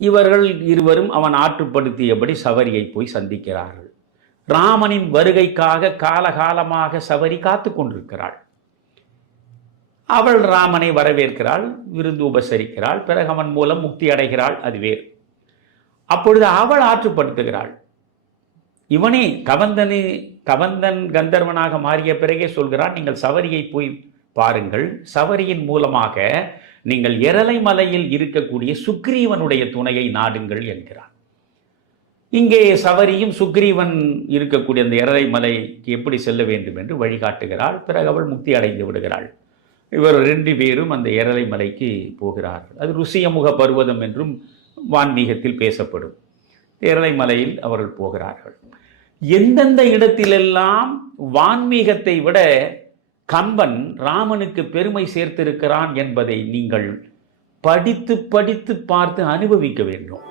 இவர்கள் இருவரும் அவன் ஆற்றுப்படுத்தியபடி சபரியை போய் சந்திக்கிறார்கள். ராமனின் வருகைக்காக காலகாலமாக சபரி காத்து கொண்டிருக்கிறாள். அவள் ராமனை வரவேற்கிறாள் விருந்து உபசரிக்கிறாள் பிறகு அவன் மூலம் முக்தி அடைகிறாள் அது வேறு. அப்பொழுது அவள் ஆற்றுப்படுத்துகிறாள். இவனே கவந்தனி கவந்தன் கந்தர்வனாக மாறிய பிறகே சொல்கிறான் நீங்கள் சவரியை போய் பாருங்கள் சவரியின் மூலமாக நீங்கள் எரலை மலையில் இருக்கக்கூடிய சுக்ரீவனுடைய துணையை நாடுங்கள் என்கிறான் இங்கே சவரியும் சுக்ரீவன் இருக்கக்கூடிய அந்த எரலை மலைக்கு எப்படி செல்ல வேண்டும் என்று வழிகாட்டுகிறாள். பிறகு அவள் முக்தி அடைந்து விடுகிறாள். இவர் ரெண்டு பேரும் அந்த எரலை மலைக்கு போகிறார்கள் அது ருசியமுக பர்வதம் என்றும் வான்மீகத்தில் பேசப்படும். எரலை மலையில் அவர்கள் போகிறார்கள். எந்தெந்த இடத்திலெல்லாம் வான்மீகத்தை விட கம்பன் ராமனுக்கு பெருமை சேர்த்திருக்கிறான் என்பதை நீங்கள் படித்து படித்து பார்த்து அனுபவிக்க வேண்டும்.